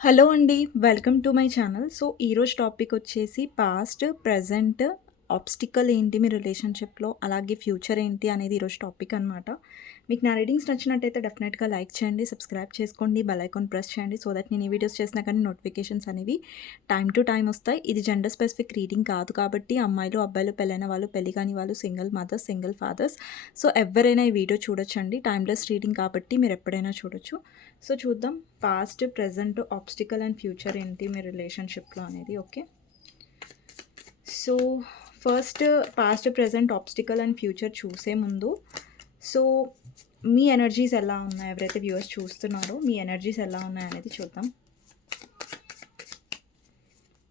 Hello అండి. Welcome to my channel. So, ఈరోజు topic వచ్చేసి పాస్ట్, ప్రెజెంట్, ఆబ్స్టికల్ ఏంటి మీ రిలేషన్‌షిప్‌లో, అలాగే ఫ్యూచర్ ఏంటి అనేది ఈరోజు టాపిక్ అనమాట. మీకు నా రీడింగ్స్ నచ్చినట్టయితే డెఫినెట్‌గా లైక్ చేయండి, సబ్స్క్రైబ్ చేసుకోండి, బెల్ ఐకాన్ ప్రెస్ చేయండి. సో దట్ నేను ఈ వీడియోస్ చేసినా కానీ నోటిఫికేషన్స్ అనేవి టైమ్ టు టైమ్ వస్తాయి. ఇది జెండర్ స్పెసిఫిక్ రీడింగ్ కాదు కాబట్టి అమ్మాయిలు, అబ్బాయిలు, పెళ్ళైన వాళ్ళు, పెళ్లి కాని వాళ్ళు, single mothers, single fathers, so ఎవరైనా ఈ వీడియో చూడొచ్చండి. టైమ్‌లెస్ రీడింగ్ కాబట్టి మీరు ఎప్పుడైనా చూడొచ్చు. సో చూద్దాం past, present, obstacle and future ఏంటి మీ రిలేషన్షిప్లో అనేది. Okay, so first past, present, obstacle and future చూసే ముందు సో మీ ఎనర్జీస్ ఎలా ఉన్నాయి, ఎవరైతే వ్యూవర్స్ చూస్తున్నారో మీ ఎనర్జీస్ ఎలా ఉన్నాయి అనేది చూద్దాం.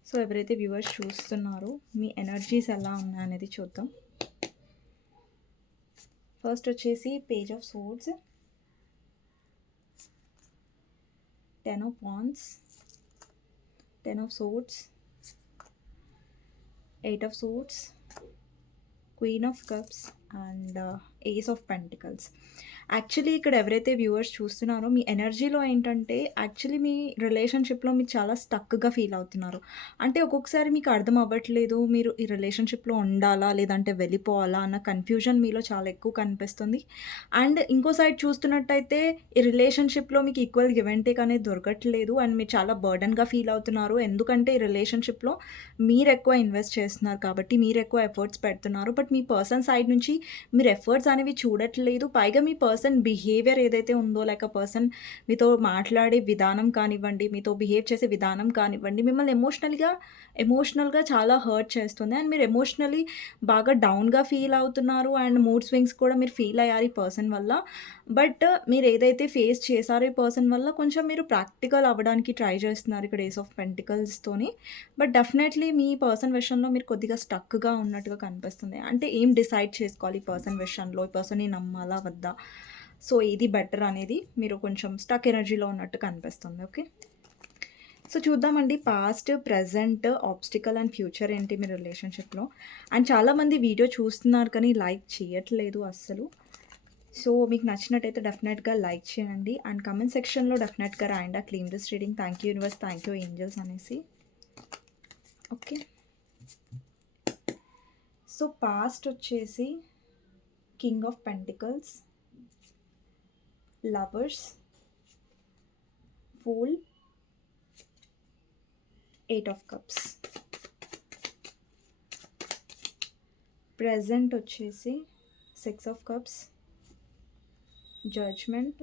సో ఎవరైతే వ్యూవర్స్ చూస్తున్నారో మీ ఎనర్జీస్ ఎలా ఉన్నాయి అనేది చూద్దాం. ఫస్ట్ వచ్చేసి page of swords, 10 of wands, 10 of swords, 8 of swords, queen of cups and ace of pentacles. Actually ఇక్కడ ఎవరైతే వ్యూవర్స్ చూస్తున్నారో మీ ఎనర్జీలో ఏంటంటే యాక్చువల్లీ మీ రిలేషన్షిప్లో మీరు చాలా స్టక్గా ఫీల్ అవుతున్నారు. అంటే ఒక్కొక్కసారి మీకు అర్థం అవ్వట్లేదు మీరు ఈ రిలేషన్షిప్లో ఉండాలా లేదంటే వెళ్ళిపోవాలా అన్న కన్ఫ్యూజన్ మీలో చాలా ఎక్కువ కనిపిస్తుంది. అండ్ ఇంకో సైడ్ చూస్తున్నట్టయితే ఈ రిలేషన్షిప్లో మీకు ఈక్వల్ గివ్ అండ్ టేక్ అనేది దొరకట్లేదు అండ్ మీరు చాలా బర్డన్గా ఫీల్ అవుతున్నారు. ఎందుకంటే ఈ రిలేషన్షిప్లో మీరు ఎక్కువ ఇన్వెస్ట్ చేస్తున్నారు కాబట్టి మీరు ఎక్కువ ఎఫర్ట్స్ పెడుతున్నారు. బట్ మీ పర్సన్ సైడ్ నుంచి మీరు ఎఫర్ట్స్ అనేవి చూడట్లేదు. పైగా మీ పర్సన్ బిహేవియర్ ఏదైతే ఉందో లైక్ అ పర్సన్ మీతో మాట్లాడే విధానం కానివ్వండి, మీతో బిహేవ్ చేసే విధానం కానివ్వండి, మిమ్మల్ని ఎమోషనల్గా చాలా హర్ట్ చేస్తుంది అండ్ మీరు ఎమోషనలీ బాగా డౌన్గా ఫీల్ అవుతున్నారు అండ్ మూడ్ స్వింగ్స్ కూడా మీరు ఫీల్ అయ్యారు ఈ పర్సన్ వల్ల. బట్ మీరు ఏదైతే ఫేస్ చేశారో ఈ పర్సన్ వల్ల కొంచెం మీరు ప్రాక్టికల్ అవ్వడానికి ట్రై చేస్తున్నారు ఇక్కడ ఏస్ ఆఫ్ పెంటికల్స్తోని. బట్ డెఫినెట్లీ మీ పర్సన్ విషయంలో మీరు కొద్దిగా స్టక్గా ఉన్నట్టుగా కనిపిస్తుంది. అంటే ఏం డిసైడ్ చేసుకోవాలి ఈ పర్సన్ విషయంలో, ఈ పర్సన్ని నమ్మాలా వద్దా, సో ఇది బెటర్ అనేది మీరు కొంచెం స్టక్ ఎనర్జీలో ఉన్నట్టు కనిపిస్తుంది. ఓకే, సో చూద్దామండి past, present, obstacle and future ఏంటి మీ రిలేషన్షిప్లో. అండ్ చాలామంది వీడియో చూస్తున్నారు కానీ లైక్ చేయట్లేదు అస్సలు. సో మీకు నచ్చినట్టయితే డెఫినెట్గా లైక్ చేయండి అండ్ కమెంట్ సెక్షన్లో డెఫినెట్గా రాయండి clean this reading, thank you universe, thank you angels అనేసి. ఓకే, సో పాస్ట్ వచ్చేసి king of pentacles, lovers, fool, 8 of cups. Present వచ్చేసి 6 of cups, judgment,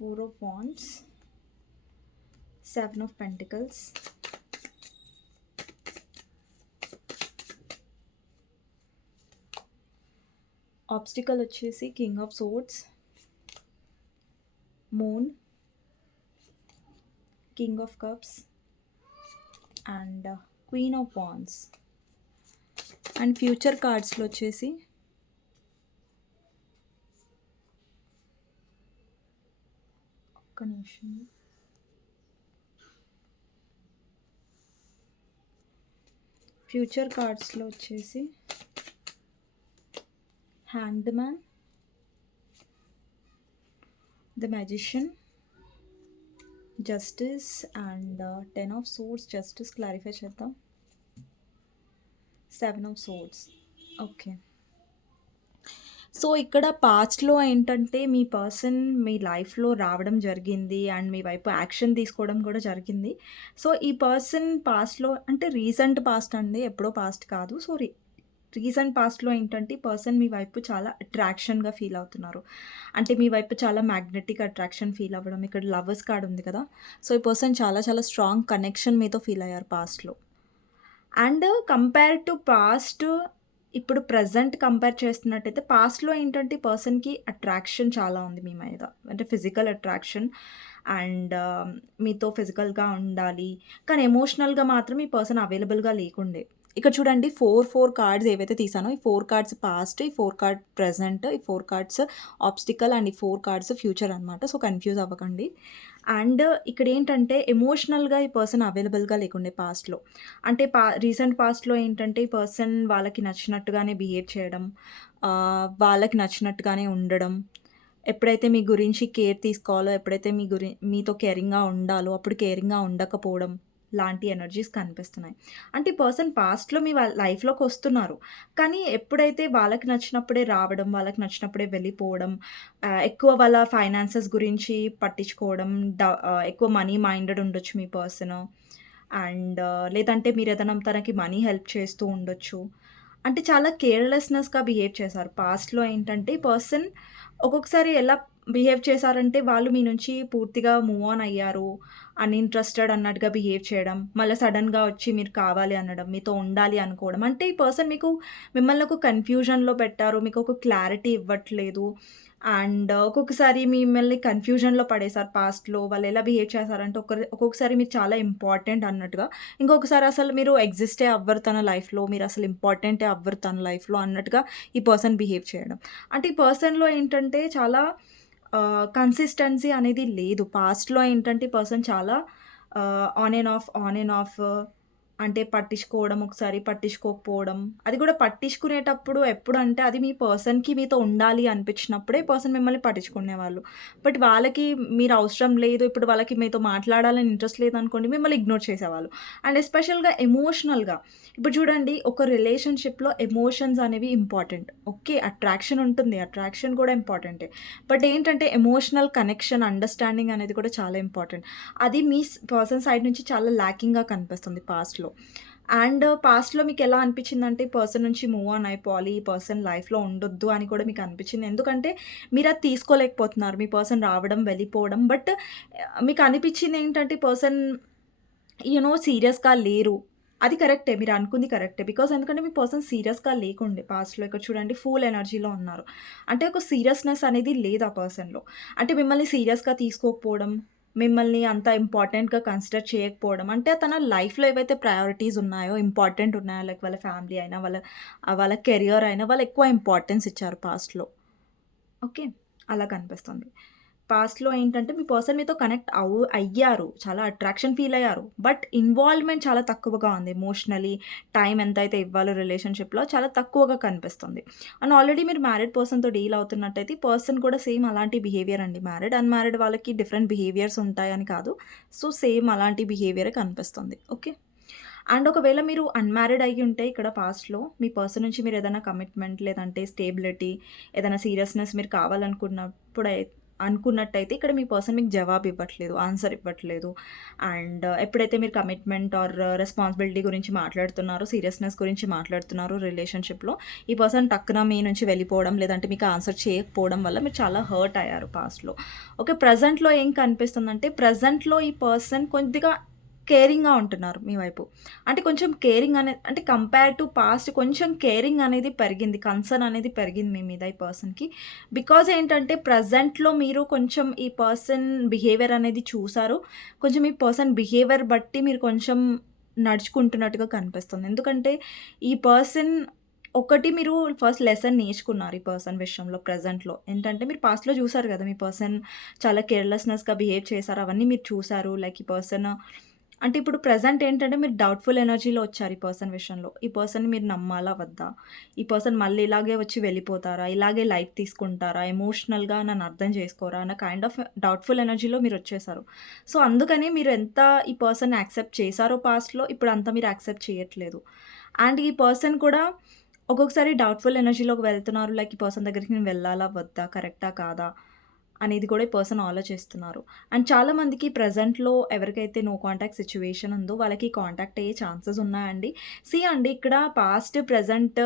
4 of wands, 7 of pentacles. Obstacle వచ్చేసి king of swords, moon, king of cups and queen of wands. And future కార్డ్స్లో వచ్చేసి ఒక్క నిమిషం, future కార్డ్స్లో వచ్చేసి hanged man, the magician, justice and 10 of swords. Justice clarify చేద్దాం, 7 of swords. Okay, so ఇక్కడ పాస్ట్లో ఏంటంటే మీ పర్సన్ మీ లైఫ్లో రావడం జరిగింది అండ్ మీ వైపు యాక్షన్ తీసుకోవడం కూడా జరిగింది. సో ఈ పర్సన్ పాస్ట్లో అంటే రీసెంట్ పాస్ట్ అండి, ఎప్పుడో పాస్ట్ కాదు. సో రీసెంట్ పాస్ట్లో ఏంటంటే ఈ పర్సన్ మీ వైపు చాలా అట్రాక్షన్గా ఫీల్ అవుతున్నారు. అంటే మీ వైపు చాలా మ్యాగ్నెటిక్ అట్రాక్షన్ ఫీల్ అవ్వడం. ఇక్కడ లవర్స్ కార్డ్ ఉంది కదా, సో ఈ పర్సన్ చాలా చాలా స్ట్రాంగ్ కనెక్షన్ మీతో ఫీల్ అయ్యారు పాస్ట్లో. అండ్ కంపేర్ టు పాస్ట్ ఇప్పుడు ప్రజెంట్ కంపేర్ చేస్తున్నట్టయితే పాస్ట్లో ఏంటంటే పర్సన్కి అట్రాక్షన్ చాలా ఉంది మీ మీద, అంటే ఫిజికల్ అట్రాక్షన్ అండ్ మీతో ఫిజికల్గా ఉండాలి, కానీ ఎమోషనల్గా మాత్రం ఈ పర్సన్ అవైలబుల్గా లేకుండే. ఇక్కడ చూడండి 4 కార్డ్స్ ఏవైతే తీసానో ఈ 4 కార్డ్స్ పాస్ట్, ఈ 4 కార్డ్ ప్రెజెంట్, ఈ 4 కార్డ్స్ ఆబ్స్టికల్ అండ్ ఈ 4 కార్డ్స్ ఫ్యూచర్ అనమాట. సో కన్ఫ్యూజ్ అవ్వకండి. అండ్ ఇక్కడ ఏంటంటే ఎమోషనల్గా ఈ పర్సన్ అవైలబుల్గా లేకుండే పాస్ట్లో. అంటే రీసెంట్ పాస్ట్లో ఏంటంటే ఈ పర్సన్ వాళ్ళకి నచ్చినట్టుగానే బిహేవ్ చేయడం, వాళ్ళకి నచ్చినట్టుగానే ఉండడం, ఎప్పుడైతే మీ గురించి కేర్ తీసుకోవాలో, ఎప్పుడైతే మీతో కేరింగ్‌గా ఉండాలో, అప్పుడు కేరింగ్‌గా ఉండకపోవడం లాంటి ఎనర్జీస్ కనిపిస్తున్నాయి. అంటే ఈ పర్సన్ పాస్ట్‌లో మీ లైఫ్‌లోకొస్తున్నారు. కానీ ఎప్పుడైతే వాళ్ళకి నచ్చినప్పుడే రావడం, వాళ్ళకి నచ్చినప్పుడే వెళ్ళిపోవడం, ఎక్కువ వాళ్ళ ఫైనాన్సెస్ గురించి పట్టించుకోవడం, ఎక్కువ మనీ మైండెడ్ ఉండొచ్చు మీ పర్సను. అండ్ లేదంటే మీరేదైనా తనకి మనీ హెల్ప్ చేస్తూ ఉండొచ్చు. అంటే చాలా కేర్‌లెస్‌నెస్‌గా బిహేవ్ చేశారు. పాస్ట్‌లో ఏంటంటే ఈ పర్సన్ ఒక్కొక్కసారి ఎలా బిహేవ్ చేశారంటే వాళ్ళు మీ నుంచి పూర్తిగా మూవ్ ఆన్ అయ్యారు. అన్‌ఇంట్రెస్టెడ్ అన్నట్టుగా బిహేవ్ చేయడం. మళ్ళా సడెన్‌గా వచ్చి మీరు కావాలి అనడం, మీతో ఉండాలి అనుకోవడం. అంటే ఈ పర్సన్ మిమ్మల్ని ఒక కన్‌ఫ్యూజన్‌లో పెట్టారు. మీకొక క్లారిటీ ఇవ్వట్లేదు. అండ్ ఒక్కొక్కసారి మిమ్మల్ని కన్‌ఫ్యూజన్‌లో పడేశారు పాస్ట్‌లో. వాళ్ళెలా బిహేవ్ చేశారంటే ఒక్కొక్కసారి మీరు చాలా ఇంపార్టెంట్ అన్నట్టుగా, ఇంకొకసారి అసలు మీరు ఎగ్జిస్టే అవ్వరు తన లైఫ్‌లో. మీరసలు ఇంపార్టెంటే అవ్వరు తన లైఫ్‌లో అన్నట్టుగా ఈ పర్సన్ బిహేవ్ చేయడం. అంటే ఈ పర్సన్‌లో ఏంటంటే చాలా కన్సిస్టెన్సీ అనేది లేదు. పాస్ట్‌లో ఏంటంటే ఈ పర్సన్ చాలా on and of, on and of అంటే పట్టించుకోవడం, ఒకసారి పట్టించుకోకపోవడం. అది కూడా పట్టించుకునేటప్పుడు ఎప్పుడంటే అది మీ పర్సన్‌కి మీతో ఉండాలి అనిపించినప్పుడే పర్సన్ మిమ్మల్ని పట్టించుకునేవాళ్ళు. బట్ వాళ్ళకి మీరు అవసరం లేదు, ఇప్పుడు వాళ్ళకి మీతో మాట్లాడాలని ఇంట్రెస్ట్ లేదనుకోండి మిమ్మల్ని ఇగ్నోర్ చేసేవాళ్ళు. అండ్ ఎస్పెషల్‌గా ఎమోషనల్‌గా ఇప్పుడు చూడండి ఒక రిలేషన్‌షిప్‌లో ఎమోషన్స్ అనేవి ఇంపార్టెంట్. ఓకే. అట్రాక్షన్ ఉంటుంది. అట్రాక్షన్ కూడా ఇంపార్టెంటే. బట్ ఏంటంటే ఎమోషనల్ కనెక్షన్, అండర్‌స్టాండింగ్ అనేది కూడా చాలా ఇంపార్టెంట్. అది మీ పర్సన్ సైడ్ నుంచి చాలా ల్యాకింగ్‌గా కనిపిస్తుంది పాస్ట్‌లో. అండ్ పాస్ట్‌లో మీకెలా అనిపించిందంటే ఈ పర్సన్ నుంచి మూవ్ ఆన్ అయిపోవాలి. ఈ పర్సన్ లైఫ్‌లో ఉండొద్దు అని కూడా మీకు అనిపించింది. ఎందుకంటే మీరది తీసుకోలేకపోతున్నారు. మీ పర్సన్ రావడం, వెళ్ళిపోవడం. బట్ మీకు అనిపించింది ఏంటంటే ఈ పర్సన్ సీరియస్‌గా లేరు. అది కరెక్టే. మీరనుకుంది కరెక్టే. ఎందుకంటే మీ పర్సన్ సీరియస్‌గా లేకుండే పాస్ట్‌లో. ఇక్కడ చూడండి ఫూల్ ఎనర్జీలో ఉన్నారు. అంటే ఒక సీరియస్‌నెస్ అనేది లేదు ఆ పర్సన్‌లో. అంటే మిమ్మల్ని సీరియస్‌గా తీసుకోకపోవడం, మిమ్మల్ని అంత ఇంపార్టెంట్‌గా కన్సిడర్ చేయకపోవడం. అంటే తన లైఫ్‌లో ఏవైతే ప్రయారిటీస్ ఉన్నాయో, ఇంపార్టెంట్ ఉన్నాయో లైక్ వాళ్ళ ఫ్యామిలీ అయినా, వాళ్ళ కెరియర్ అయినా వాళ్ళు ఎక్కువ ఇంపార్టెన్స్ ఇచ్చారు పాస్ట్‌లో. ఓకే. అలా కనిపిస్తుంది. పాస్ట్‌లో ఏంటంటే మీ పర్సన్ మీతో కనెక్ట్ అయ్యారు. చాలా అట్రాక్షన్ ఫీల్ అయ్యారు. బట్ ఇన్వాల్వ్‌మెంట్ చాలా తక్కువగా ఉంది. ఎమోషనల్లీ టైమ్ ఎంతైతే ఇవ్వాలో రిలేషన్‌షిప్‌లో చాలా తక్కువగా కనిపిస్తుంది. అండ్ ఆల్రెడీ మీరు మ్యారీడ్ పర్సన్‌తో డీల్ అవుతున్నట్టయితే ఈ పర్సన్ కూడా సేమ్ అలాంటి బిహేవియర్ అండి. మ్యారీడ్, అన్‌మ్యారీడ్ వాళ్ళకి డిఫరెంట్ బిహేవియర్స్ ఉంటాయని కాదు. సో, సేమ్ అలాంటి బిహేవియరే కనిపిస్తుంది. ఓకే. అండ్ ఒకవేళ మీరు అన్‌మ్యారీడ్ అయ్యుంటే ఇక్కడ పాస్ట్‌లో మీ పర్సన్ నుంచి మీరేదైనా కమిట్మెంట్ లేదంటే స్టేబిలిటీ, ఏదైనా సీరియస్‌నెస్ మీరు అనుకున్నట్టయితే ఇక్కడ మీ పర్సన్ మీకు జవాబు ఇవ్వట్లేదు. ఆన్సర్ ఇవ్వట్లేదు. అండ్ ఎప్పుడైతే మీరు కమిట్మెంట్ ఆర్ రెస్పాన్సిబిలిటీ గురించి మాట్లాడుతున్నారో, సీరియస్‌నెస్ గురించి మాట్లాడుతున్నారో రిలేషన్‌షిప్‌లో, ఈ పర్సన్ టక్కున మీ నుంచి వెళ్ళిపోవడం, లేదంటే మీకు ఆన్సర్ చేయకపోవడం వల్ల మీరు చాలా హర్ట్ అయ్యారు పాస్ట్‌లో. ఓకే. ప్రెజెంట్‌లో ఏం కనిపిస్తుందంటే, ప్రెజెంట్‌లో ఈ పర్సన్ కొద్దిగా కేరింగ్‌గా ఉంటున్నారు మీ వైపు. అంటే కొంచెం కేరింగ్ అంటే కంపేర్ టు పాస్ట్ కొంచెం కేరింగ్ అనేది పెరిగింది. కన్సర్న్ అనేది పెరిగింది మీ మీద ఈ పర్సన్‌కి. ఏంటంటే ప్రెజెంట్‌లో మీరు కొంచెం ఈ పర్సన్ బిహేవియర్ అనేది చూసారు. కొంచెం ఈ పర్సన్ బిహేవియర్ బట్టి మీరు కొంచెం నడుచుకుంటున్నట్టుగా కనిపిస్తుంది. ఎందుకంటే ఈ పర్సన్ ఒకటి మీరు ఫస్ట్ లెసన్ నేర్చుకున్నారు ఈ పర్సన్ విషయంలో ప్రెజెంట్‌లో. ఏంటంటే మీరు పాస్ట్‌లో చూసారు గదా! మీ పర్సన్ చాలా కేర్‌లెస్‌నెస్‌గా బిహేవ్ చేశారు. అవన్నీ మీరు చూసారు. లైక్ ఈ పర్సన్ అంటే ఇప్పుడు ప్రెజెంట్ ఏంటంటే మీరు డౌట్‌ఫుల్ ఎనర్జీలో వచ్చారు ఈ పర్సన్ విషయంలో. ఈ పర్సన్‌ని మీరు నమ్మాలా? వద్దా? ఈ పర్సన్ మళ్ళీ ఇలాగే వచ్చి వెళ్ళిపోతారా? ఇలాగే లైట్ తీసుకుంటారా? ఎమోషనల్‌గా నన్ను అర్థం చేసుకోరా? అన్న కైండ్ ఆఫ్ డౌట్‌ఫుల్ ఎనర్జీలో మీరొచ్చేసారు. సో, అందుకని మీరు ఎంత ఈ పర్సన్‌ని యాక్సెప్ట్ చేశారో పాస్ట్‌లో ఇప్పుడు అంత మీరు యాక్సెప్ట్ చేయట్లేదు. అండ్ ఈ పర్సన్ కూడా ఒక్కొక్కసారి డౌట్‌ఫుల్ ఎనర్జీలోకి వెళ్తున్నారు. లైక్ ఈ పర్సన్ దగ్గరికి నేను వెళ్ళాలా? వద్దా? కరెక్టా? కాదా? అనేది కూడా ఈ పర్సన్ ఆలోచిస్తున్నారు. అండ్ చాలామందికి ప్రెజెంట్‌లో ఎవరికైతే నో కాంటాక్ట్ సిట్యుయేషన్ ఉందో వాళ్ళకి కాంటాక్ట్ అయ్యే ఛాన్సెస్ ఉన్నాయండి. అండి ఇక్కడ పాస్ట్, ప్రెజెంట్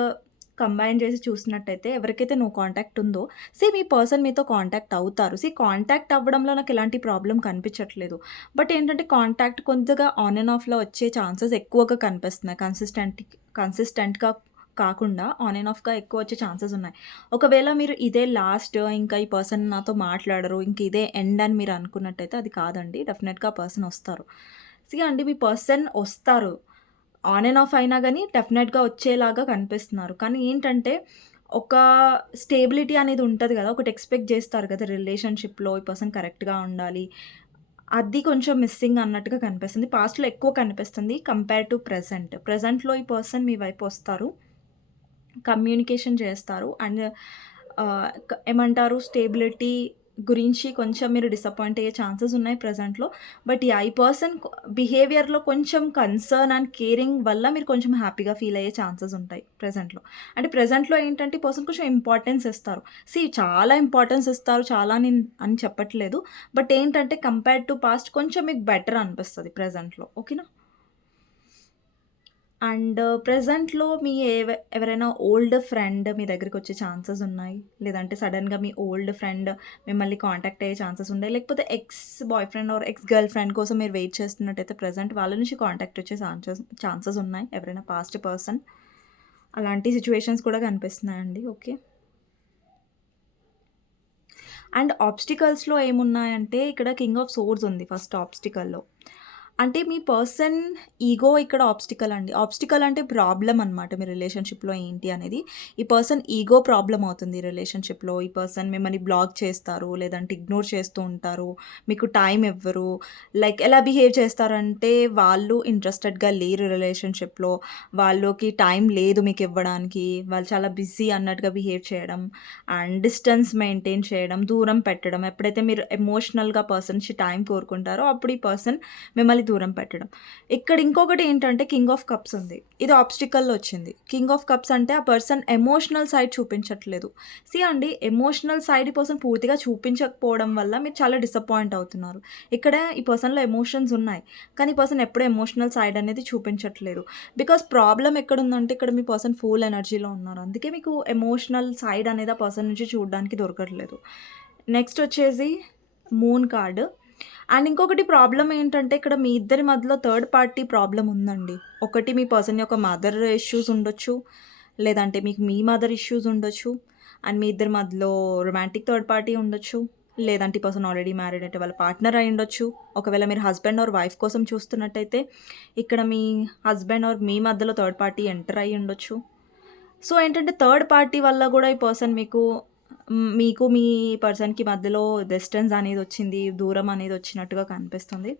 కంబైన్ చేసి చూసినట్టయితే ఎవరికైతే నో కాంటాక్ట్ ఉందో మీ పర్సన్ మీతో కాంటాక్ట్ అవుతారు. కాంటాక్ట్ అవ్వడంలో నాకు ఎలాంటి ప్రాబ్లమ్ కనిపించట్లేదు. బట్ ఏంటంటే కాంటాక్ట్ కొద్దిగా ఆన్ అండ్ ఆఫ్‌లో వచ్చే ఛాన్సెస్ ఎక్కువగా కనిపిస్తున్నాయి. కన్సిస్టెంట్‌గా కాకుండా ఆన్ అండ్ ఆఫ్‌గా ఎక్కువ వచ్చే ఛాన్సెస్ ఉన్నాయి. ఒకవేళ మీరు ఇదే లాస్ట్ ఇంకా ఈ పర్సన్ నాతో మాట్లాడరు, ఇంక ఇదే ఎండ్ అని మీరు అనుకున్నట్టయితే అది కాదండి. డెఫినెట్‌గా ఆ పర్సన్ వస్తారు. అండి మీ పర్సన్ వస్తారు. ఆన్ అండ్ ఆఫ్ అయినా గాని డెఫినెట్‌గా వచ్చేలాగా కనిపిస్తున్నారు. కానీ ఏంటంటే ఒక స్టేబిలిటీ అనేది ఉంటది గదా! ఒకటి ఎక్స్‌పెక్ట్ జేస్తారు గదా! రిలేషన్‌షిప్‌లో ఈ పర్సన్ కరెక్ట్‌గా ఉండాలి. అది కొంచెం మిస్సింగ్ అన్నట్టుగా కనిపిస్తుంది. పాస్ట్‌లో ఎక్కువ కనిపిస్తుంది కంపేర్ టు ప్రెజెంట్. ప్రెజెంట్‌లో ఈ పర్సన్ మీ వైపు వస్తారు. కమ్యూనికేషన్ చేస్తారు. అండ్ ఏమంటారు స్టేబిలిటీ గురించి కొంచెం మీరు డిసప్పాయింట్ అయ్యే ఛాన్సెస్ ఉన్నాయి ప్రెజెంట్‌లో. But yeah! ఈ పర్సన్ బిహేవియర్‌లో కొంచెం కన్సర్న్ అండ్ కేరింగ్ వల్ల మీరు కొంచెం హ్యాపీగా ఫీల్ అయ్యే ఛాన్సెస్ ఉంటాయి ప్రెజెంట్‌లో. అంటే ప్రెజెంట్‌లో ఏంటంటే ఈ పర్సన్ కొంచెం ఇంపార్టెన్స్ ఇస్తారు. చాలా ఇంపార్టెన్స్ ఇస్తారు. చాలా అని చెప్పట్లేదు. బట్ ఏంటంటే కంపేర్డ్ టు పాస్ట్ కొంచెం మీకు బెటర్ అనిపిస్తది ప్రెజెంట్‌లో. ఓకేనా? అండ్ ప్రెజెంట్‌లో మీ ఎవరైనా ఓల్డ్ ఫ్రెండ్ మీ దగ్గరికొచ్చే ఛాన్సెస్ ఉన్నాయి. లేదంటే సడెన్‌గా మీ ఓల్డ్ ఫ్రెండ్ మిమ్మల్ని కాంటాక్ట్ అయ్యే ఛాన్సెస్ ఉన్నాయి. లేకపోతే X boy friend or ex girl friend కోసం మీరు వెయిట్ చేస్తున్నట్టయితే ప్రెజెంట్ వాళ్ళ నుంచి కాంటాక్ట్ వచ్చే ఛాన్సెస్ ఉన్నాయి. ఎవరైనా పాస్ట్ పర్సన్. అలాంటి సిట్యుయేషన్స్ కూడా కనిపిస్తున్నాయండి. ఓకే. అండ్ ఆబ్స్టికల్స్‌లో ఏమున్నాయంటే ఇక్కడ కింగ్ ఆఫ్ సోర్డ్స్ ఉంది ఫస్ట్ ఆబ్స్టికల్‌లో. అంటే మీ పర్సన్ ఈగో ఇక్కడ ఆబ్స్టికల్ అండి. ఆబ్స్టికల్ అంటే ప్రాబ్లమ్ అనమాట మీ రిలేషన్‌షిప్‌లో ఏంటి అనేది. ఈ పర్సన్ ఈగో ప్రాబ్లమ్ అవుతుంది ఈ రిలేషన్‌షిప్‌లో. ఈ పర్సన్ మిమ్మల్ని బ్లాక్ చేస్తారు, లేదంటే ఇగ్నోర్ చేస్తూ ఉంటారు. మీకు టైం ఇవ్వరు. లైక్ ఎలా బిహేవ్ చేస్తారంటే వాళ్ళు ఇంట్రెస్టెడ్‌గా లేరు రిలేషన్‌షిప్‌లో. వాళ్ళకి టైం లేదు మీకు ఇవ్వడానికి. వాళ్ళు చాలా బిజీ అన్నట్టుగా బిహేవ్ చేయడం అండ్ డిస్టెన్స్ మెయింటైన్ చేయడం, దూరం పెట్టడం. ఎప్పుడైతే మీరు ఎమోషనల్‌గా పర్సన్ నుంచి టైం కోరుకుంటారో అప్పుడు ఈ పర్సన్ మిమ్మల్ని దూరం పెట్టడం. ఇక్కడ ఇంకొకటి ఏంటంటే కింగ్ ఆఫ్ కప్స్ ఉంది. ఇది ఆబ్స్టికల్‌లో వచ్చింది. కింగ్ ఆఫ్ కప్స్ అంటే ఆ పర్సన్ ఎమోషనల్ సైడ్ చూపించట్లేదు. అండి ఎమోషనల్ సైడ్ ఈ పర్సన్ పూర్తిగా చూపించకపోవడం వల్ల మీరు చాలా డిసప్పాయింట్ అవుతున్నారు. ఇక్కడ ఈ పర్సన్‌లో ఎమోషన్స్ ఉన్నాయి. కానీ ఈ పర్సన్ ఎప్పుడు ఎమోషనల్ సైడ్ అనేది చూపించట్లేదు. బికాజ్ ప్రాబ్లమ్ ఎక్కడుందంటే ఇక్కడ మీ పర్సన్ ఫుల్ ఎనర్జీలో ఉన్నారు. అందుకే మీకు ఎమోషనల్ సైడ్ అనేది ఆ పర్సన్ నుంచి చూడడానికి దొరకట్లేదు. నెక్స్ట్ వచ్చేసి మూన్ కార్డ్. అండ్ ఇంకొకటి ప్రాబ్లమ్ ఏంటంటే ఇక్కడ మీ ఇద్దరి మధ్యలో థర్డ్ పార్టీ ప్రాబ్లమ్ ఉందండి. ఒకటి మీ పర్సన్ యొక్క మదర్ ఇష్యూస్ ఉండొచ్చు. లేదంటే మీకు మీ మదర్ ఇష్యూస్ ఉండొచ్చు. అండ్ మీ ఇద్దరి మధ్యలో రొమాంటిక్ థర్డ్ పార్టీ ఉండొచ్చు. లేదంటే ఈ పర్సన్ ఆల్రెడీ మ్యారీడ్ అంటే వాళ్ళ పార్ట్నర్ అయి ఉండొచ్చు. ఒకవేళ మీరు హస్బెండ్ ఆర్ వైఫ్ కోసం చూస్తున్నట్టయితే ఇక్కడ మీ హస్బెండ్ ఆర్ మీ మధ్యలో థర్డ్ పార్టీ ఎంటర్ అయ్యి ఉండొచ్చు. సో ఏంటంటే థర్డ్ పార్టీ వల్ల కూడా ఈ పర్సన్ మీకు మీ పర్సన్‌కి మధ్యలో డిస్టెన్స్ అనేది వచ్చింది. దూరం అనేది వచ్చినట్టుగా కనిపిస్తుంది.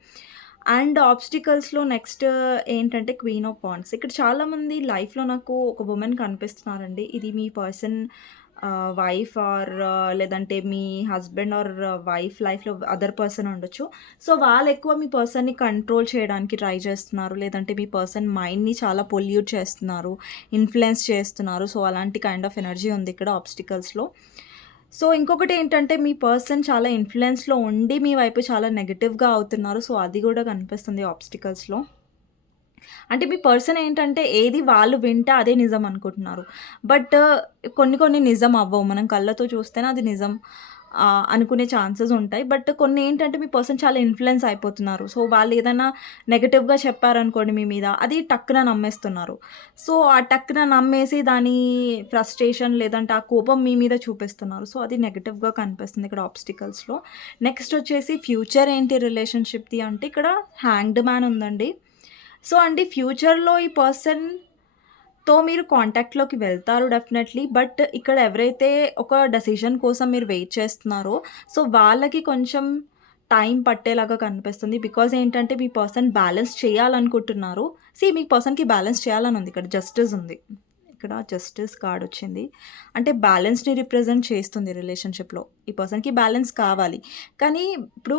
అండ్ ఆబ్స్టికల్స్‌లో నెక్స్ట్ ఏంటంటే క్వీన్ ఆఫ్ వాండ్స్. ఇక్కడ చాలామంది లైఫ్‌లో నాకు ఒక వుమెన్ కనిపిస్తున్నారండి. ఇది మీ పర్సన్ వైఫ్ ఆర్ లేదంటే మీ హస్బెండ్ ఆర్ వైఫ్ లైఫ్‌లో అదర్ పర్సన్ ఉండొచ్చు. సో, వాళ్ళెక్కువ మీ పర్సన్‌ని కంట్రోల్ చేయడానికి ట్రై చేస్తున్నారు. లేదంటే మీ పర్సన్ మైండ్‌ని చాలా పొల్యూట్ చేస్తున్నారు. ఇన్‌ఫ్లుయెన్స్ చేస్తున్నారు. సో, అలాంటి కైండ్ ఆఫ్ ఎనర్జీ ఉంది ఇక్కడ ఆబ్స్టికల్స్‌లో. సో, ఇంకొకటేంటంటే మీ పర్సన్ చాలా ఇన్‌ఫ్లుయెన్స్‌లో ఉండి మీ వైపు చాలా నెగెటివ్‌గా అవుతున్నారు. సో, అది గూడా కనిపిస్తుంది ఆబ్స్టికల్స్‌లో. అంటే మీ పర్సన్ ఏంటంటే ఏది వాళ్ళు వింటే అదే నిజం అనుకుంటున్నారు. బట్ కొన్ని కొన్ని నిజం అవ్వవు. మనం కళ్ళతో చూస్తేనే అది నిజం అనుకునే ఛాన్సెస్ ఉంటాయి. బట్ కొన్ని ఏంటంటే మీ పర్సన్ చాలా ఇన్‌ఫ్లుయెన్స్ అయిపోతున్నారు. సో, వాళ్ళు ఏదైనా నెగెటివ్‌గా చెప్పారనుకోండి మీ మీద అది టక్కున నమ్మేస్తున్నారు. సో, ఆ టక్కున నమ్మేసి దాని ఫ్రస్ట్రేషన్ లేదంటే ఆ కోపం మీ మీద చూపిస్తున్నారు. సో, అది నెగెటివ్‌గా కనిపిస్తుంది ఇక్కడ ఆబ్స్టికల్స్‌లో. నెక్స్ట్ వచ్చేసి ఫ్యూచర్ ఏంటి రిలేషన్‌షిప్‌ది అంటే ఇక్కడ హ్యాంగ్డ్ మ్యాన్ ఉందండి. సో, అండి ఫ్యూచర్‌లో ఈ పర్సన్‌తో మీరు కాంటాక్ట్‌లోకి వెళ్తారు డెఫినెట్‌లీ. బట్ ఇక్కడ ఎవరైతే ఒక డెసిషన్ కోసం మీరు వెయిట్ చేస్తున్నారో, సో, వాళ్ళకి కొంచెం టైం పట్టేలాగా కనిపిస్తుంది. బికాజ్ ఏంటంటే మీ పర్సన్ బ్యాలెన్స్ చేయాలనుకుంటున్నారు. మీ పర్సన్‌కి బ్యాలెన్స్ చేయాలని ఉంది. ఇక్కడ జస్టిస్ ఉంది. ఇక్కడ జస్టిస్ కార్డ్ వచ్చింది. అంటే బ్యాలెన్స్‌ని రిప్రజెంట్ చేస్తుంది రిలేషన్‌షిప్‌లో. ఈ పర్సన్‌కి బ్యాలెన్స్ కావాలి. కానీ ఇప్పుడు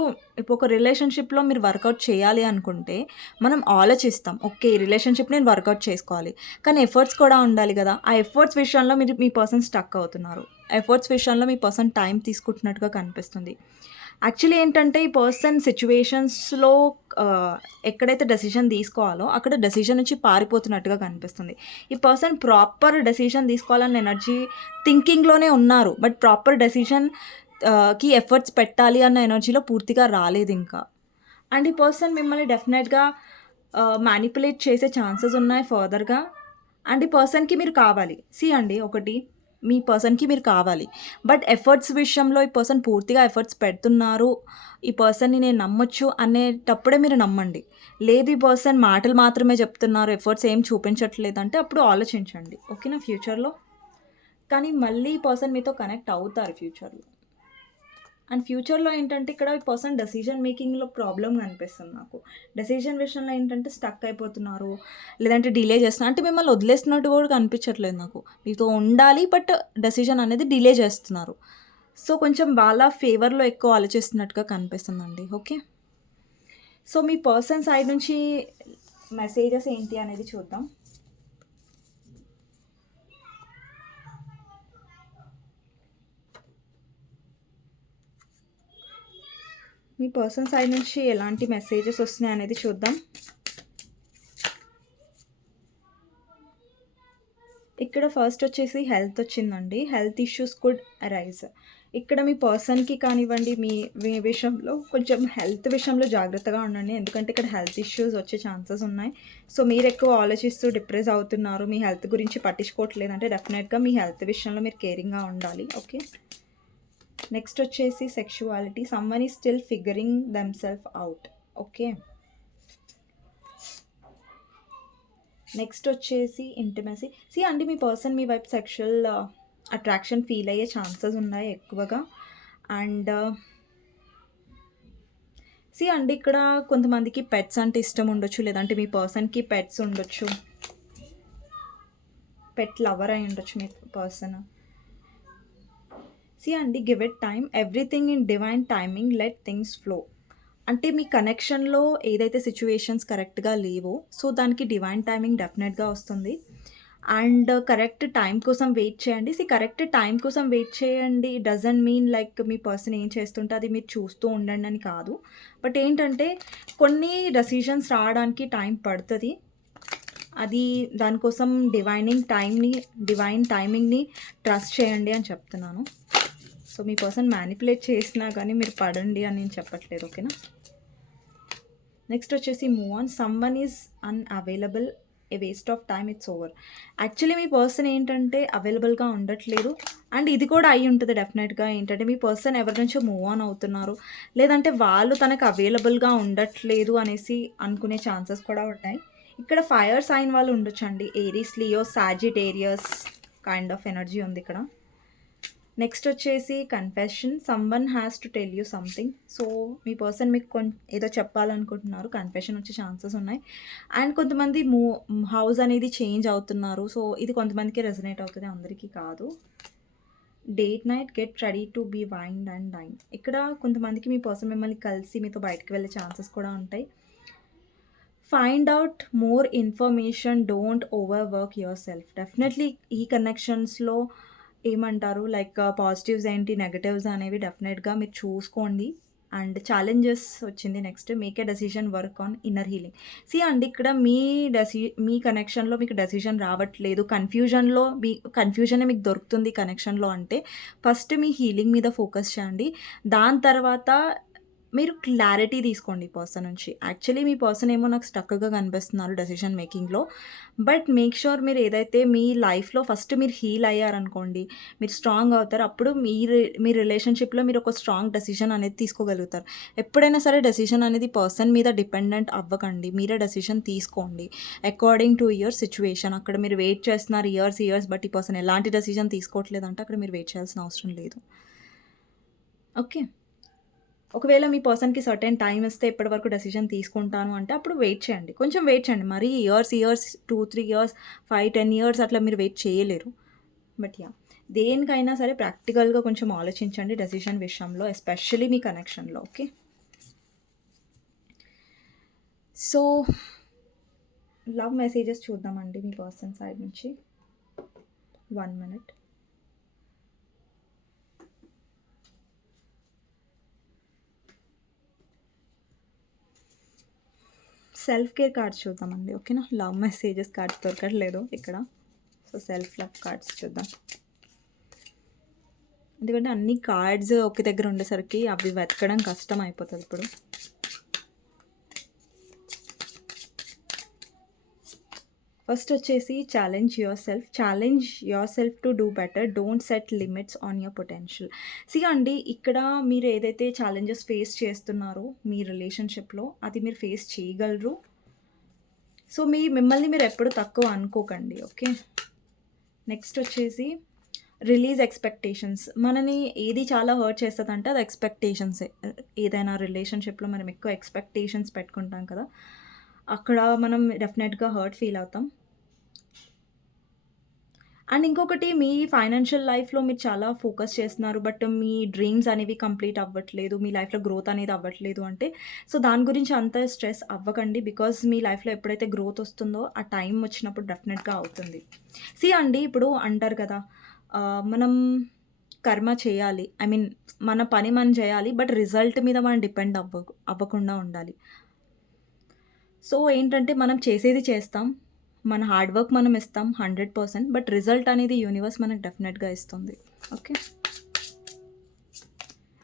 ఒక రిలేషన్‌షిప్‌లో మీరు వర్కౌట్ చేయాలి అనుకుంటే, మనం ఆలోచిస్తాం. ఓకే. ఈ రిలేషన్‌షిప్ నేను వర్కౌట్ చేసుకోవాలి. కానీ ఎఫర్ట్స్ కూడా ఉండాలి గదా! ఆ ఎఫర్ట్స్ విషయంలో మీ పర్సన్ స్టక్ అవుతున్నారు. ఎఫర్ట్స్ విషయంలో మీ పర్సన్ టైం తీసుకుంటున్నట్టుగా కనిపిస్తుంది. యాక్చువల్లీ ఏంటంటే ఈ పర్సన్ సిట్యుయేషన్స్‌లో ఎక్కడైతే డెసిషన్ తీసుకోవాలో అక్కడ డెసిషన్ నుంచి పారిపోతున్నట్టుగా కనిపిస్తుంది. ఈ పర్సన్ ప్రాపర్ డెసిషన్ తీసుకోవాలన్న ఎనర్జీ థింకింగ్‌లోనే ఉన్నారు. బట్ ప్రాపర్ డెసిషన్ కి ఎఫర్ట్స్ పెట్టాలి అన్న ఎనర్జీలో పూర్తిగా రాలేదింకా. అండ్ ఈ పర్సన్ మిమ్మల్ని డెఫినెట్‌గా మానిప్యులేట్ చేసే ఛాన్సెస్ ఉన్నాయి ఫర్దర్‌గా. అండ్ ఈ పర్సన్‌కి మీరు కావాలి. అండి ఒకటి మీ పర్సన్‌కి మీరు కావాలి. బట్ ఎఫర్ట్స్ విషయంలో ఈ పర్సన్ పూర్తిగా ఎఫర్ట్స్ పెడుతున్నారు. ఈ పర్సన్‌ని నేను నమ్మొచ్చు అనేటప్పుడే మీరు నమ్మండి. లేదు ఈ పర్సన్ మాటలు మాత్రమే చెప్తున్నారు, ఎఫర్ట్స్ ఏం చూపించట్లేదంటే అప్పుడు ఆలోచించండి. ఓకేనా ఫ్యూచర్‌లో. కానీ మళ్ళీ ఈ పర్సన్ మీతో కనెక్ట్ అవుతారు ఫ్యూచర్‌లో. అండ్ ఫ్యూచర్‌లో ఏంటంటే ఇక్కడ ఈ పర్సన్ డెసిషన్ మేకింగ్‌లో ప్రాబ్లమ్ కనిపిస్తుంది నాకు. డెసిషన్ విషయంలో ఏంటంటే స్టక్ అయిపోతున్నారు. లేదంటే డిలే చేస్తున్నారు. అంటే మిమ్మల్ని వదిలేస్తున్నట్టు కూడా కనిపించట్లేదు నాకు. మీతో ఉండాలి బట్ డెసిషన్ అనేది డిలే చేస్తున్నారు. సో, కొంచెం వాళ్ళ ఫేవర్‌లో ఎక్కువ ఆలోచిస్తున్నట్టుగా కనిపిస్తుందండి. ఓకే. సో, మీ పర్సన్ సైడ్ నుంచి మెసేజెస్ ఏంటి అనేది చూద్దాం. మీ పర్సన్ సైడ్ నుంచి ఎలాంటి మెసేజెస్ వస్తున్నాయి అనేది చూద్దాం. ఇక్కడ ఫస్ట్ వచ్చేసి హెల్త్ వచ్చిందండి. Health issues could arise. ఇక్కడ మీ పర్సన్‌కి కానివ్వండి, మీ మీ విషయంలో కొంచెం హెల్త్ విషయంలో జాగ్రత్తగా ఉండండి. ఎందుకంటే ఇక్కడ హెల్త్ ఇష్యూస్ వచ్చే ఛాన్సెస్ ఉన్నాయి. సో, మీరెక్కువ ఆలోచిస్తూ డిప్రెస్ అవుతున్నారు. మీ హెల్త్ గురించి పట్టించుకోవట్లేదంటే డెఫినెట్‌గా మీ హెల్త్ విషయంలో మీరు కేరింగ్‌గా ఉండాలి. ఓకే. నెక్స్ట్ వచ్చేసి sexuality. Someone is still figuring themself out. Okay. Next వచ్చేసి ఇంటిమసీ. అండి మీ పర్సన్ మీ వైపు సెక్షువల్ అట్రాక్షన్ ఫీల్ అయ్యే ఛాన్సెస్ ఉన్నాయి ఎక్కువగా. అండ్ అండి ఇక్కడ కొంతమందికి పెట్స్ అంటే ఇష్టం ఉండొచ్చు. లేదంటే మీ పర్సన్‌కి పెట్స్ ఉండొచ్చు. పెట్ లవర్ అయి ఉండొచ్చు మీ పర్సన్. అండి give it time. Everything in divine timing. Let things flow. అంటే మీ కనెక్షన్‌లో ఏదైతే సిట్యుయేషన్స్ కరెక్ట్‌గా లేవో, సో దానికి డివైన్ టైమింగ్ డెఫినెట్‌గా వస్తుంది. అండ్ కరెక్ట్ టైం కోసం వెయిట్ చేయండి. కరెక్ట్ టైం కోసం వెయిట్ చేయండి doesn't mean like me person ఏం చేస్తుంటే అది మీరు చూస్తూ ఉండండి అని కాదు. బట్ ఏంటంటే కొన్ని డెసిషన్స్ రావడానికి టైం పడతది. అది దానికోసం డివైన్ టైమింగ్‌ని ట్రస్ట్ చేయండి అని చెప్తున్నాను. సో, మీ పర్సన్ మ్యానిపులేట్ చేసినా కానీ మీరు పడండి అని నేను చెప్పట్లేదు. ఓకేనా. నెక్స్ట్ వచ్చేసి move on. Someone is unavailable. A waste of time. It's over. Actually me person ఏంటంటే అవైలబుల్‌గా ఉండట్లేదు. అండ్ ఇది కూడా అయ్యి ఉంటుంది డెఫినెట్‌గా. ఏంటంటే మీ పర్సన్ ఎవరి నుంచో మూవ్ ఆన్ అవుతున్నారు. లేదంటే వాళ్ళు తనకు అవైలబుల్‌గా ఉండట్లేదు అనేసి అనుకునే ఛాన్సెస్ కూడా ఉన్నాయి. ఇక్కడ ఫైర్ సైన్ వాళ్ళు ఉండొచ్చండి. Aries, Leo, Sagittarius kind of energy ఉంది ఇక్కడ. నెక్స్ట్ వచ్చేసి confession. Someone has to tell you something. So, me person మీకు ఏదో చెప్పాలనుకుంటున్నారు. కన్ఫెషన్ వచ్చే ఛాన్సెస్ ఉన్నాయి. అండ్ కొంతమంది హౌస్ అనేది చేంజ్ అవుతున్నారు. సో, ఇది కొంతమందికి రెజొనేట్ అవుతుంది, అందరికీ కాదు. Date night get ready to be wined and dine. ఇక్కడ కొంతమందికి మీ పర్సన్ మిమ్మల్ని కలిసి మీతో బయటకు వెళ్ళే ఛాన్సెస్ కూడా ఉంటాయి. Find out more information. Don't over work your self. Definitely ఈ కనెక్షన్స్‌లో ఏమంటారు లైక్ పాజిటివ్స్ ఏంటి, నెగటివ్స్ అనేవి డెఫినెట్‌గా మీరు చూసుకోండి. అండ్ ఛాలెంజెస్ వచ్చింది. Next make a decision work on inner healing. అండి ఇక్కడ మీ కనెక్షన్‌లో మీకు డెసిషన్ రావట్లేదు. కన్ఫ్యూజనే మీకు దొరుకుతుంది కనెక్షన్‌లో అంటే ఫస్ట్ మీ హీలింగ్ మీద ఫోకస్ చేయండి. దాని తర్వాత మీరు క్లారిటీ తీసుకోండి ఈ పర్సన్ నుంచి. యాక్చువల్లీ మీ పర్సన్ ఏమో నాకు స్టక్‌గా కనిపిస్తున్నారు డెసిషన్ మేకింగ్‌లో. బట్ మేక్ ష్యూర్ మీరు ఏదైతే మీ లైఫ్‌లో ఫస్ట్ మీరు హీల్ అయ్యారనుకోండి, మీరు స్ట్రాంగ్ అవుతారు. అప్పుడు మీ రిలేషన్‌షిప్‌లో మీరు ఒక స్ట్రాంగ్ డెసిషన్ అనేది తీసుకోగలుగుతారు. ఎప్పుడైనా సరే డెసిషన్ అనేది పర్సన్ మీద డిపెండెంట్ అవ్వకండి. మీరే డెసిషన్ తీసుకోండి. According to your situation. అక్కడ మీరు వెయిట్ చేస్తున్నారు ఇయర్స్ బట్ ఈ పర్సన్ ఎలాంటి డెసిషన్ తీసుకోవట్లేదంటే అక్కడ మీరు వెయిట్ చేయాల్సిన అవసరం లేదు. ఓకే. ఒకవేళ మీ పర్సన్‌కి సర్టెన్ టైమ్ ఇస్తే ఇప్పటి వరకు డెసిషన్ తీసుకుంటాను అంటే అప్పుడు వెయిట్ చేయండి. కొంచెం వెయిట్ చేయండి. మరీ ఇయర్స్ 2, 3 ఇయర్స్, 5, 10 ఇయర్స్ అట్లా మీరు వెయిట్ చేయలేరు. బట్ దేనికైనా సరే ప్రాక్టికల్‌గా కొంచెం ఆలోచించండి డెసిషన్ విషయంలో, ఎస్పెషల్లీ మీ కనెక్షన్‌లో. ఓకే. సో, లవ్ మెసేజెస్ చూద్దామండి మీ పర్సన్ సైడ్ నుంచి. 1 మినిట్. సెల్ఫ్ కేర్ కార్డ్స్ చూద్దామండి. ఓకేనా. లవ్ మెసేజెస్ కార్డ్స్ దొరకట్లేదు ఇక్కడ. సో, సెల్ఫ్ లవ్ కార్డ్స్ చూద్దాం. ఎందుకంటే అన్ని కార్డ్స్ ఒక దగ్గర ఉండేసరికి అవి వెతకడం కష్టం అయిపోతుంది ఇప్పుడు. ఫస్ట్ వచ్చేసి challenge your self to do better. Don't set limits on your potential. అండి ఇక్కడ మీరు ఏదైతే ఛాలెంజెస్ ఫేస్ చేస్తున్నారో మీ రిలేషన్షిప్‌లో అది మీరు ఫేస్ చేయగలరు. సో, మిమ్మల్ని మీరు ఎప్పుడు తక్కువ అనుకోకండి. ఓకే. నెక్స్ట్ వచ్చేసి రిలీజ్ ఎక్స్‌పెక్టేషన్స్. మనని ఏది చాలా హర్ట్ చేస్తదంటే అది ఎక్స్‌పెక్టేషన్సే. ఏదైనా రిలేషన్షిప్‌లో మనం ఎక్కువ ఎక్స్‌పెక్టేషన్స్ పెట్టుకుంటాం కదా! అక్కడ మనం డెఫినెట్‌గా హర్ట్ ఫీల్ అవుతాం. అండ్ ఇంకొకటి మీ ఫైనాన్షియల్ లైఫ్‌లో మీరు చాలా ఫోకస్ చేస్తున్నారు. బట్ మీ డ్రీమ్స్ అనేవి కంప్లీట్ అవ్వట్లేదు. మీ లైఫ్‌లో గ్రోత్ అనేది అవ్వట్లేదు అంటే, సో దాని గురించి అంత స్ట్రెస్ అవ్వకండి. బికాజ్ మీ లైఫ్‌లో ఎప్పుడైతే గ్రోత్ వస్తుందో, ఆ టైం వచ్చినప్పుడు డెఫినెట్‌గా అవుతుంది. అండి ఇప్పుడు అంటారు కదా! మనం కర్మ చేయాలి. ఐ మీన్ మన పని మనం చేయాలి. బట్ రిజల్ట్ మీద మనం డిపెండ్ అవ్వకుండా ఉండాలి. సో ఏంటంటే మనం చేసేది చేస్తాం. మన హార్డ్ వర్క్ మనం ఇస్తాం 100%. బట్ రిజల్ట్ అనేది యూనివర్స్ మనకు డెఫినెట్‌గా ఇస్తుంది. ఓకే.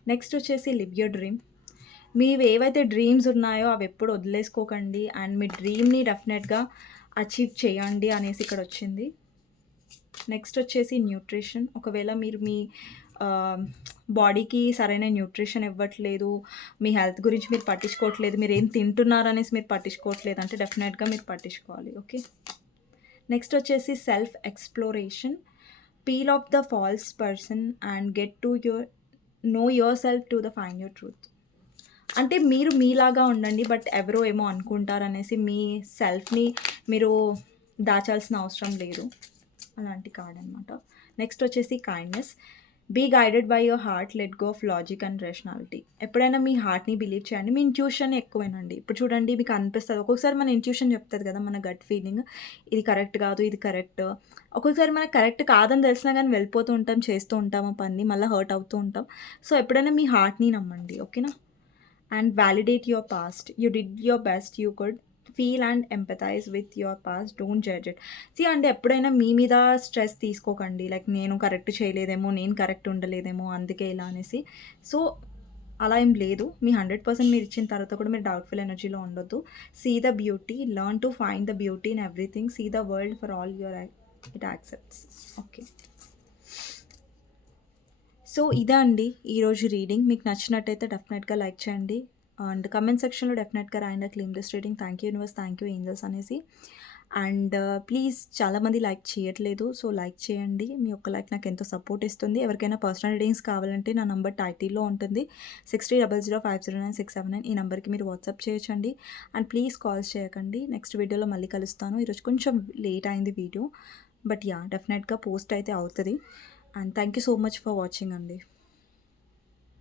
నెక్స్ట్ వచ్చేసి లివ్ యూర్ డ్రీమ్. మీవేవైతే డ్రీమ్స్ ఉన్నాయో అవి ఎప్పుడు వదిలేసుకోకండి. అండ్ మీ డ్రీమ్‌ని డెఫినెట్‌గా అచీవ్ చేయండి అనేసి ఇక్కడొచ్చింది. నెక్స్ట్ వచ్చేసి న్యూట్రిషన్. ఒకవేళ మీరు మీ బాడీకి సరైన న్యూట్రిషన్ ఇవ్వట్లేదు, మీ హెల్త్ గురించి మీరు పట్టించుకోవట్లేదు, మీరేం తింటున్నారనేసి మీరు పట్టించుకోవట్లేదు అంటే డెఫినెట్‌గా మీరు పట్టించుకోవాలి. ఓకే. నెక్స్ట్ వచ్చేసి self exploration. Peel off the false person and get to know your self to the find your truth. అంటే మీరు మీలాగా ఉండండి. బట్ ఎవరో ఏమో అనుకుంటారనేసి మీ సెల్ఫ్‌ని మీరు దాచాల్సిన అవసరం లేదు. అలాంటి కార్డ్ అనమాట. నెక్స్ట్ వచ్చేసి kindness. Be guided by your heart, let go of logic and rationality. ఎప్పుడైనా మీ హార్ట్‌ని బిలీవ్ చేయండి. మీ ఇంట్యూషన్ ఎక్కువ వినండి. ఇప్పుడు చూడండి మీకు అనిపిస్తది. ఒక్కొక్కసారి మన ఇంట్యూషన్ చెప్తది కదా! మన గట్ ఫీలింగ్. ఇది కరెక్ట్ కాదు, ఇది కరెక్ట్. ఒక్కొక్కసారి మనకు కరెక్ట్ కాదని తెలిసినా గానీ వెళ్ళిపోతూ ఉంటాం, చేస్తూ ఉంటాం ఆ పనిని. మళ్ళా హర్ట్ అవుతూ ఉంటాం. సో, ఎప్పుడైనా మీ హార్ట్‌ని నమ్మండి. ఓకేనా? And validate your past. You did your best you could. Feel and empathise with your past. Don't judge it. అంటే ఎప్పుడైనా మీ మీద స్ట్రెస్ తీసుకోకండి. లైక్ నేను కరెక్ట్ చేయలేదేమో, నేను కరెక్ట్ ఉండలేదేమో అందుకే ఇలా అనేసి. సో, అలా ఏం లేదు. మీ 100% మీరు ఇచ్చిన తర్వాత కూడా మీరు డౌట్‌ఫుల్ ఎనర్జీలో ఉండొద్దు. See the beauty, learn to find the beauty in everything. See the world for all it accepts. Okay. So, ఇదా అండి ఈరోజు రీడింగ్. మీకు నచ్చినట్టయితే డెఫినెట్‌గా లైక్ చేయండి. అండ్ కమెంట్ సెక్షన్‌లో డెఫినెట్‌గా రాయండి claim this reading. Thank you universe, thank you angels అనేసి. అండ్ ప్లీజ్ చాలామంది లైక్ చేయట్లేదు. సో, లైక్ చేయండి. మీ యొక్క లైక్ నాకెంతో సపోర్ట్ ఇస్తుంది. ఎవరికైనా పర్సనల్ రీడింగ్స్ కావాలంటే నా నంబర్ టైటిల్‌లో ఉంటుంది. 6300509679 ఈ నంబర్‌కి మీరు వాట్సాప్ చేయొచ్చండి. అండ్ ప్లీజ్ కాల్స్ చేయకండి. నెక్స్ట్ వీడియోలో మళ్ళీ కలుస్తాను. ఈరోజు కొంచెం లేట్ అయింది వీడియో. But yeah! డెఫినెట్‌గా పోస్ట్ అయితే అవుతది. And thank you so much for watching అండి.